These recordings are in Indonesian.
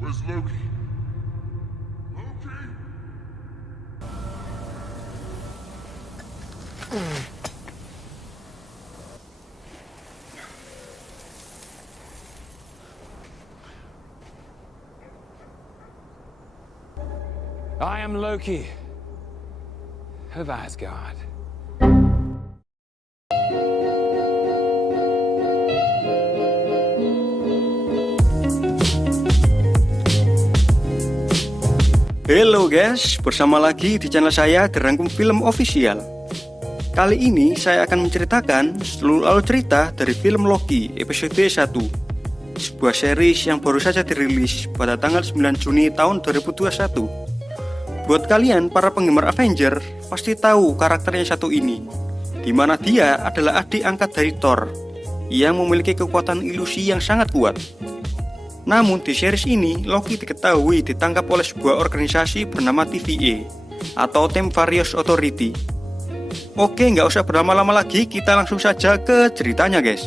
Where's Loki? Loki? I am Loki of Asgard. Halo guys, bersama lagi di channel saya Derangkum Film Official. Kali ini saya akan menceritakan seluruh alur cerita dari film Loki episode 1, sebuah series yang baru saja dirilis pada tanggal 9 Juni tahun 2021. Buat kalian para penggemar Avenger pasti tahu karakter yang satu ini, di mana dia adalah adik angkat dari Thor yang memiliki kekuatan ilusi yang sangat kuat. Namun di series ini, Loki diketahui ditangkap oleh sebuah organisasi bernama TVA atau Team Various Authority. Oke, nggak usah berlama-lama lagi, kita langsung saja ke ceritanya guys.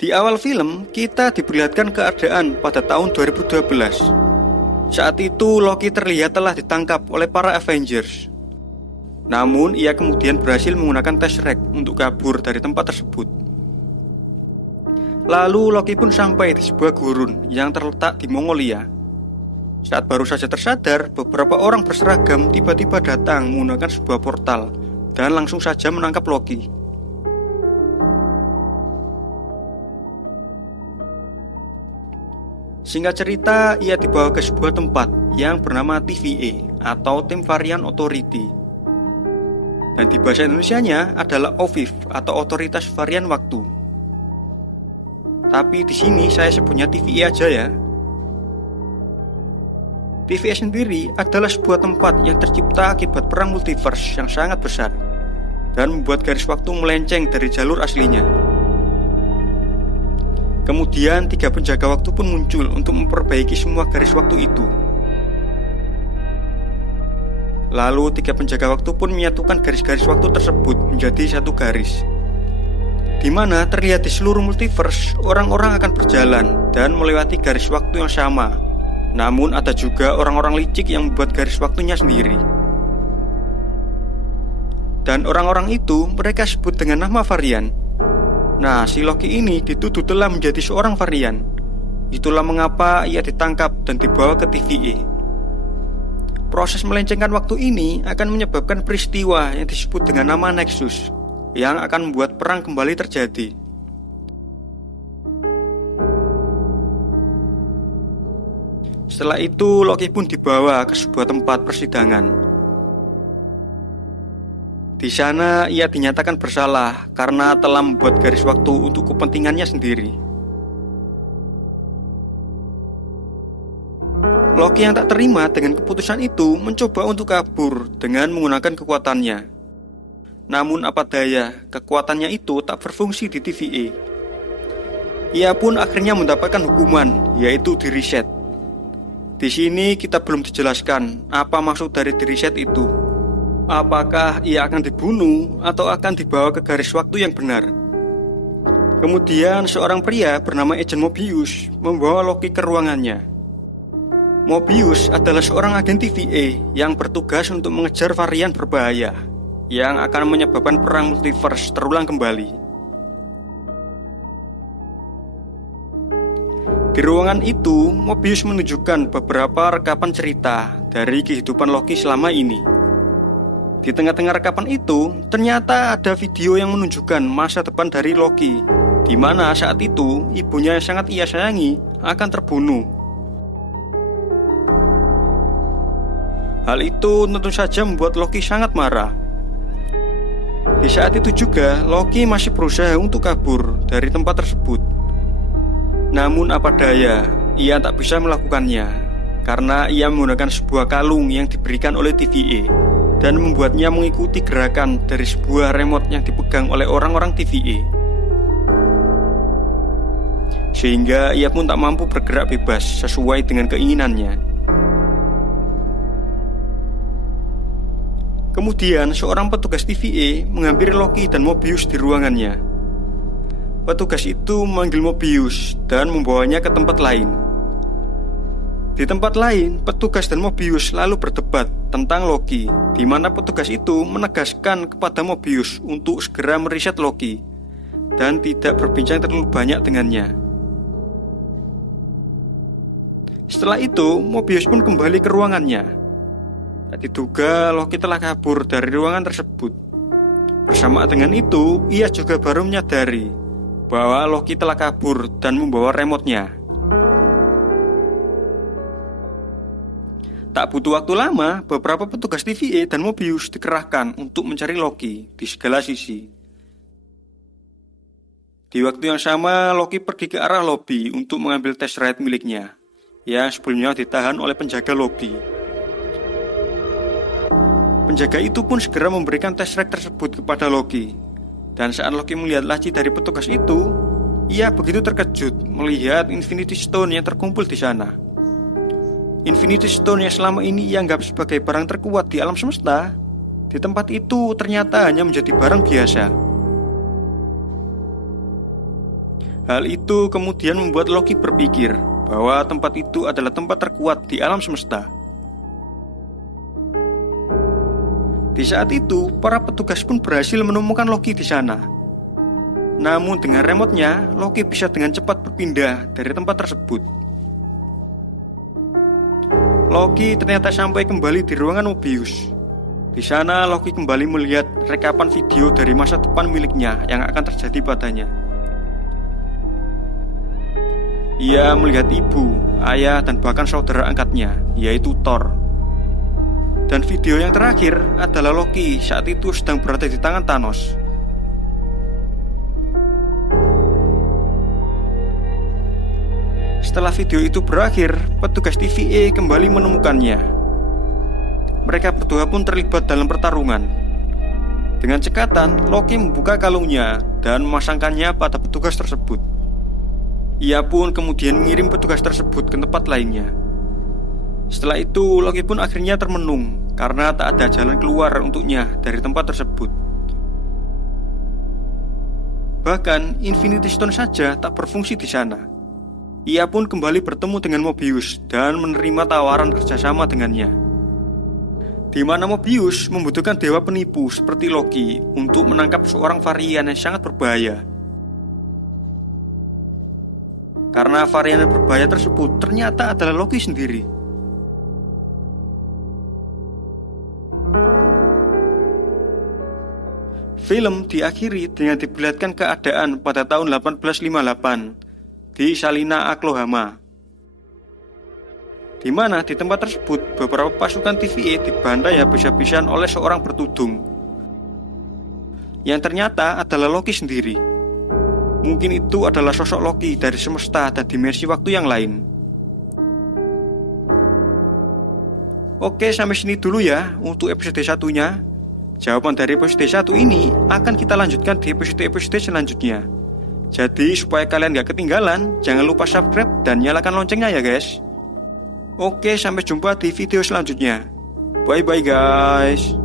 Di awal film, kita diperlihatkan keadaan pada tahun 2012. Saat itu Loki terlihat telah ditangkap oleh para Avengers. Namun ia kemudian berhasil menggunakan Tesseract untuk kabur dari tempat tersebut. Lalu Loki pun sampai di sebuah gurun yang terletak di Mongolia. Saat baru saja tersadar, beberapa orang berseragam tiba-tiba datang menggunakan sebuah portal dan langsung saja menangkap Loki. Singkat cerita, ia dibawa ke sebuah tempat yang bernama TVA atau Team Variant Authority. Dan di bahasa Indonesianya adalah OVIV atau Otoritas Varian Waktu. Tapi di sini saya sebutnya TVA aja ya. TVA sendiri adalah sebuah tempat yang tercipta akibat perang multiverse yang sangat besar dan membuat garis waktu melenceng dari jalur aslinya. Kemudian 3 penjaga waktu pun muncul untuk memperbaiki semua garis waktu itu. Lalu 3 penjaga waktu pun menyatukan garis-garis waktu tersebut menjadi satu garis, di mana terlihat di seluruh multiverse orang-orang akan berjalan dan melewati garis waktu yang sama. Namun ada juga orang-orang licik yang membuat garis waktunya sendiri. Dan orang-orang itu mereka sebut dengan nama varian. Nah, si Loki ini dituduh telah menjadi seorang varian. Itulah mengapa ia ditangkap dan dibawa ke TVA. Proses melencengkan waktu ini akan menyebabkan peristiwa yang disebut dengan nama Nexus, yang akan membuat perang kembali terjadi. Setelah itu, Loki pun dibawa ke sebuah tempat persidangan. Di sana ia dinyatakan bersalah karena telah membuat garis waktu untuk kepentingannya sendiri. Loki yang tak terima dengan keputusan itu mencoba untuk kabur dengan menggunakan kekuatannya. Namun apa daya, kekuatannya itu tak berfungsi di TVA. Ia pun akhirnya mendapatkan hukuman, yaitu di reset. Di sini kita belum dijelaskan apa maksud dari di reset itu. Apakah ia akan dibunuh atau akan dibawa ke garis waktu yang benar? Kemudian seorang pria bernama Agent Mobius membawa Loki ke ruangannya. Mobius adalah seorang agen TVA yang bertugas untuk mengejar varian berbahaya yang akan menyebabkan perang multiverse terulang kembali. Di ruangan itu, Mobius menunjukkan beberapa rekapan cerita dari kehidupan Loki selama ini. Di tengah-tengah rekapan itu, ternyata ada video yang menunjukkan masa depan dari Loki, di mana saat itu ibunya yang sangat ia sayangi akan terbunuh. Hal itu tentu saja membuat Loki sangat marah. Di saat itu juga, Loki masih berusaha untuk kabur dari tempat tersebut. Namun apa daya, ia tak bisa melakukannya, karena ia menggunakan sebuah kalung yang diberikan oleh TVA. Dan membuatnya mengikuti gerakan dari sebuah remote yang dipegang oleh orang-orang TVA. Sehingga ia pun tak mampu bergerak bebas sesuai dengan keinginannya. Kemudian seorang petugas TVA menghampiri Loki dan Mobius di ruangannya. Petugas itu memanggil Mobius dan membawanya ke tempat lain. Di tempat lain, petugas dan Mobius lalu berdebat tentang Loki, di mana petugas itu menegaskan kepada Mobius untuk segera meriset Loki dan tidak berbincang terlalu banyak dengannya. Setelah itu, Mobius pun kembali ke ruangannya. Diduga Loki telah kabur dari ruangan tersebut. Bersamaan dengan itu, ia juga baru menyadari bahwa Loki telah kabur dan membawa remote-nya. Tak butuh waktu lama, beberapa petugas TVA dan Mobius dikerahkan untuk mencari Loki di segala sisi. Di waktu yang sama, Loki pergi ke arah lobi untuk mengambil Tesseract miliknya, yang sebelumnya ditahan oleh penjaga lobi. Penjaga itu pun segera memberikan Tesseract tersebut kepada Loki. Dan saat Loki melihat laci dari petugas itu, ia begitu terkejut melihat Infinity Stone yang terkumpul di sana. Infinity Stone yang selama ini ia anggap sebagai barang terkuat di alam semesta, di tempat itu ternyata hanya menjadi barang biasa. Hal itu kemudian membuat Loki berpikir bahwa tempat itu adalah tempat terkuat di alam semesta. Di saat itu, para petugas pun berhasil menemukan Loki di sana. Namun dengan remote-nya, Loki bisa dengan cepat berpindah dari tempat tersebut. Loki ternyata sampai kembali di ruangan Mobius. Di sana Loki kembali melihat rekapan video dari masa depan miliknya yang akan terjadi padanya. Ia melihat ibu, ayah, dan bahkan saudara angkatnya, yaitu Thor. Dan video yang terakhir adalah Loki saat itu sedang berada di tangan Thanos. Setelah video itu berakhir, petugas TVA kembali menemukannya. Mereka berdua pun terlibat dalam pertarungan. Dengan cekatan, Loki membuka kalungnya dan memasangkannya pada petugas tersebut. Ia pun kemudian mengirim petugas tersebut ke tempat lainnya. Setelah itu, Loki pun akhirnya termenung karena tak ada jalan keluar untuknya dari tempat tersebut. Bahkan Infinity Stone saja tak berfungsi di sana. Ia pun kembali bertemu dengan Mobius dan menerima tawaran kerjasama dengannya, di mana Mobius membutuhkan dewa penipu seperti Loki untuk menangkap seorang varian yang sangat berbahaya. Karena varian yang berbahaya tersebut ternyata adalah Loki sendiri. Film diakhiri dengan diperlihatkan keadaan pada tahun 1858 di Salina, Oklahoma, di mana di tempat tersebut beberapa pasukan TVA dibantai habis-habisan oleh seorang bertudung yang ternyata adalah Loki sendiri. Mungkin itu adalah sosok Loki dari semesta dan dimensi waktu yang lain. Oke, sampai sini dulu ya untuk episode 1-nya. Jawaban dari episode 1 ini akan kita lanjutkan di episode-episode selanjutnya. Jadi supaya kalian gak ketinggalan, jangan lupa subscribe dan nyalakan loncengnya ya guys. Oke, sampai jumpa di video selanjutnya. Bye bye guys.